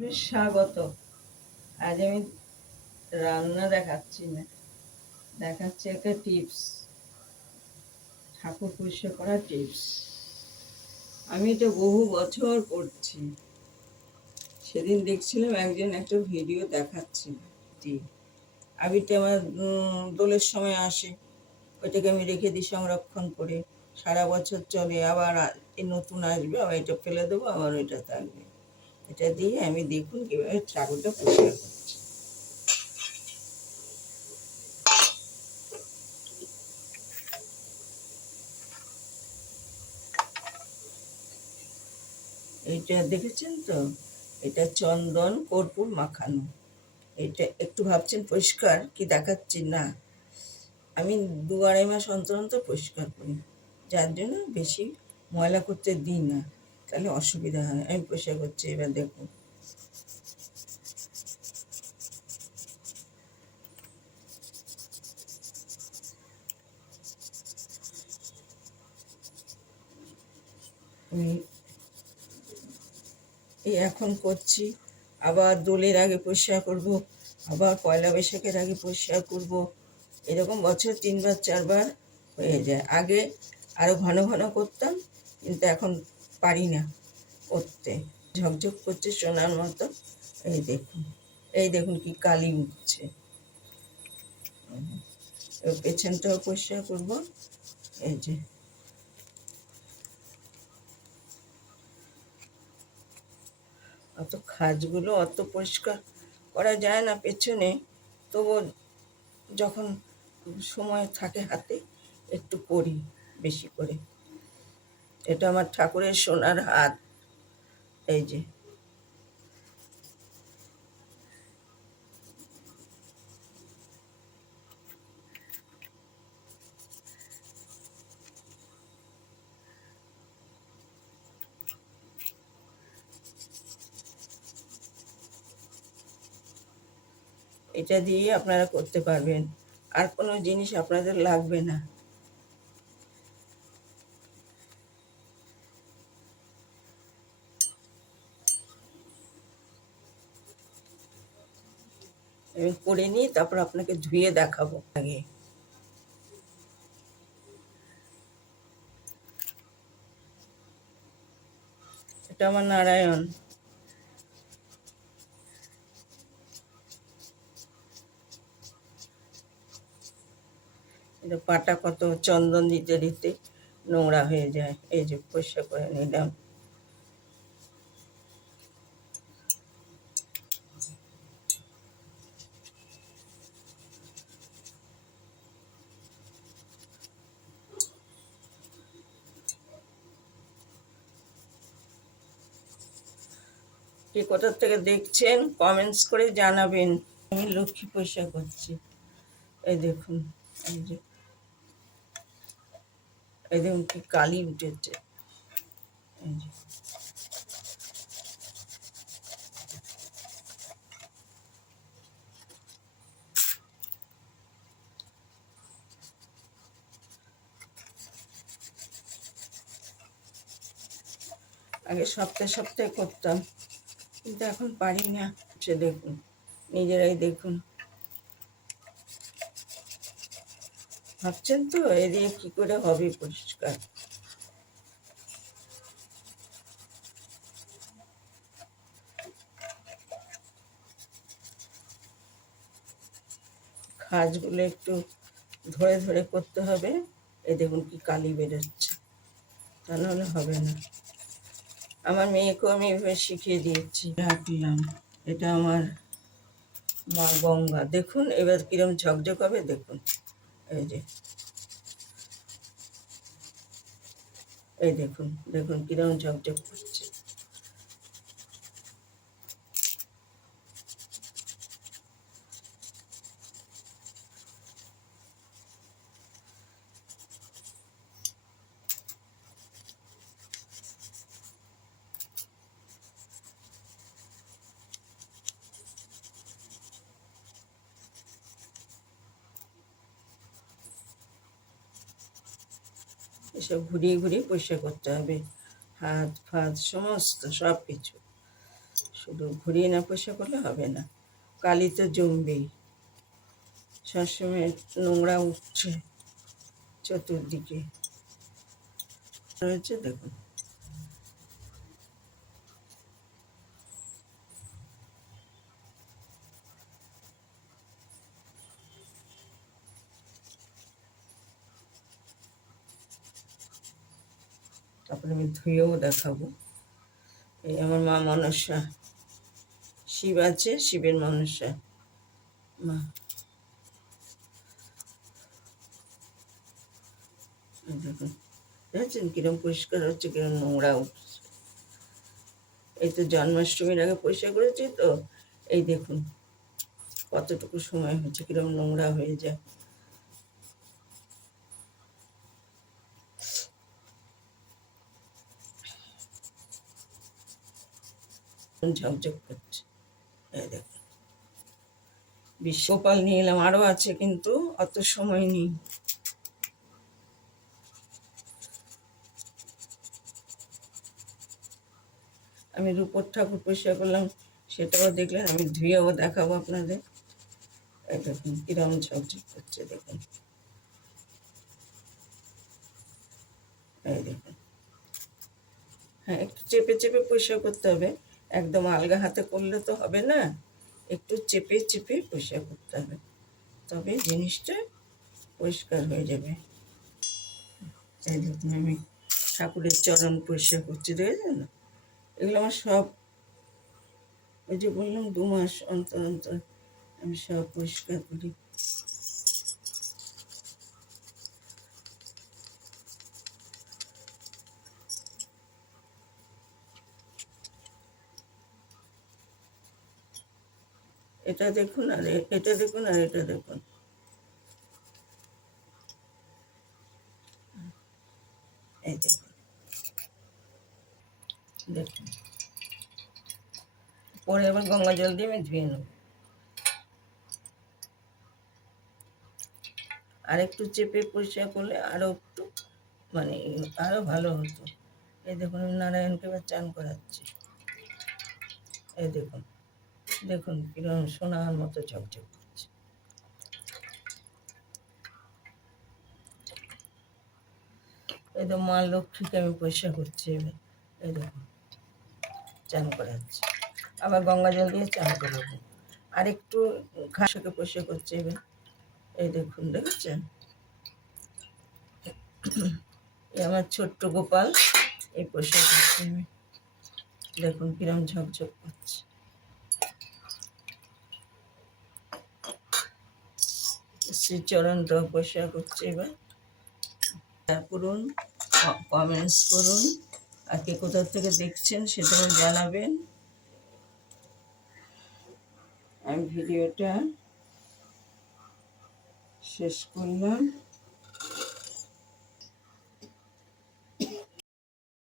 বেশ স্বাগত। আজ আমি রান্না দেখাচ্ছি না, দেখাচ্ছি একটা টিপস, ঠাকুর পরিষ্কার করার টিপস। আমি তো বহু বছর করছি। সেদিন দেখছিলাম একজন একটা ভিডিও দেখাচ্ছিল। আবিরটা আমার দোলের সময় আসে, ওইটাকে আমি রেখে দিই সংরক্ষণ করে, সারা বছর চলে। আবার এই নতুন আসবে, আবার এটা ফেলে দেবো, আবার ওইটা থাকবে। এটা দিয়ে আমি দেখুন কীভাবে ঠাকুরটা পরিষ্কার করছি। এইটা দেখেছেন তো, এটা চন্দন কর্পূর মাখানো। এটা একটু ভাবছেন পরিষ্কার কি দেখাচ্ছি না, আমি 2-2.5 মাস অন্তর অন্তর পরিষ্কার করি, যার জন্য বেশি ময়লা করতে দিই না, তাহলে অসুবিধা হয়। আমি পরিষ্কার করছি, এবার দেখুন। আমি এই এখন করছি, আবার দোলের আগে পরিষ্কার করব, আবার পয়লা বৈশাখের আগে পরিষ্কার করব। এরকম বছর 3-4 বার হয়ে যায়। আগে আরও ঘন ঘন করতাম, কিন্তু এখন পারি না করতে। ঝকঝক করছে সোনার মতো। এই দেখুন, এই দেখুন কি কালি উঠছে। পেছনটাও পরিষ্কার করব। এই যে অত খাঁজগুলো অত পরিষ্কার করা যায় না পেছনে, তবু যখন সময় থাকে হাতে একটু করি বেশি করে। এটা আমার ঠাকুরের সোনার হাত। এই যে এটা দিয়ে আপনারা করতে পারবেন, আর কোনো জিনিস আপনাদের লাগবে না। আমি করে নিই, তারপর আপনাকে ধুয়ে দেখাবো। আগে এটা আমার নারায়ণ। এটা পাটা কত চন্দন দিতে দিতে নোংরা হয়ে যায়। এই যে পরিষ্কার করে নিলাম। কে কোথা থেকে দেখছেন কমেন্টস করে জানাবেন। আমি লক্ষ্মী পরিষ্কার করছি। এই দেখুন, এই যে এই দেখুন কি কালি উঠেছে। এই যে আগে সপ্তাহে সপ্তাহে করতাম, কিন্তু এখন পারি না। সে দেখুন, নিজেরাই দেখুন। ভাবছেন তো এ দিয়ে কী করে হবে পরিষ্কার। খাঁজগুলো একটু ধরে ধরে করতে হবে। এই দেখুন কি কালি বেরোচ্ছে, তা নাহলে হবে না। আমার মেয়েকেও আমি এভাবে শিখিয়ে দিয়েছি। রাখলাম, এটা আমার মা গঙ্গা। দেখুন এবার কিরম ঝকঝক হবে, দেখুন। এই যে এই দেখুন, দেখুন কিরম ঝকঝক করছে। এসব ঘুরিয়ে ঘুরিয়ে পরিষ্কার করতে হবে, হাত ফাত সমস্ত সব কিছু শুধু ঘুরিয়ে না পরিষ্কার করলে হবে না, কালি তো জমবেই। সবসময় নোংরা উঠছে চতুর্দিকে রয়েছে, দেখুন। তারপরে আমি ধুয়েও দেখাবো। এই আমার মা মনসা, শিব আছে, শিবের মনসা মা। দেখুন, দেখছেন কিরম পরিষ্কার হচ্ছে, কিরম নোংরা উঠছে। এই তো জন্মাষ্টমীর আগে পরিষ্কার করেছি তো, এই দেখুন কতটুকু সময় হচ্ছে, কিরম নোংরা হয়ে যায়। ঝকঝক করছে, এই দেখুন। বিশ্বপাল নিয়ে এলাম, আরও আছে কিন্তু অত সময় নেই। আমি রূপোর ঠাকুর পরিষ্কার করলাম, সেটাও দেখলেন, আমি ধুয়েও দেখাবো আপনাদের। এই দেখুন কিরম ঝকঝক করছে, দেখুন। এই দেখুন, হ্যাঁ একটু চেপে চেপে পরিষ্কার করতে হবে, একদম আলগা হাতে করলে তো হবে না, একটু চেপে চেপে পরিষ্কার করতে হবে, তবে জিনিসটা পরিষ্কার হয়ে যাবে। এই দেখুন আমি ঠাকুরের চরণ পরিষ্কার করছি, দেখেছেন? এগুলো আমার সব, ওই যে বললাম 2 মাস অন্তর অন্তর আমি সব পরিষ্কার করি। এটা দেখুন, আর এটা দেখুন, আর এটা দেখুন। এই দেখুন, দেখুন। পরে আবার গঙ্গা জল দিয়ে আমি ধুয়ে নেব। আর একটু চেপে পরিষ্কার করলে আরও একটু মানে আরও ভালো হতো। এই দেখুন আমি নারায়ণকে এবার চান করাচ্ছি। এই দেখুন, দেখুন কিরকম সোনার মতো ঝকঝক করছে। এই তো মা লক্ষ্মীকে আমি পরিষ্কার করছি এবার। এই দেখুন চান করাচ্ছি, আবার গঙ্গা জল দিয়ে চান করাবো। আর একটু ঘাসকে পরিষ্কার করছে এবার। এই দেখুন, দেখেছেন? এই আমার ছোট্ট গোপাল, এই পরিষ্কার করছি আমি। দেখুন কিরম ঝকঝক করছে। শ্রীচরণটাও পরিষ্কার করছে এবার। করুন, কমেন্টস করুন, আর কে কোথা থেকে দেখছেন সেটাও জানাবেন। আমি ভিডিওটা শেষ করলাম।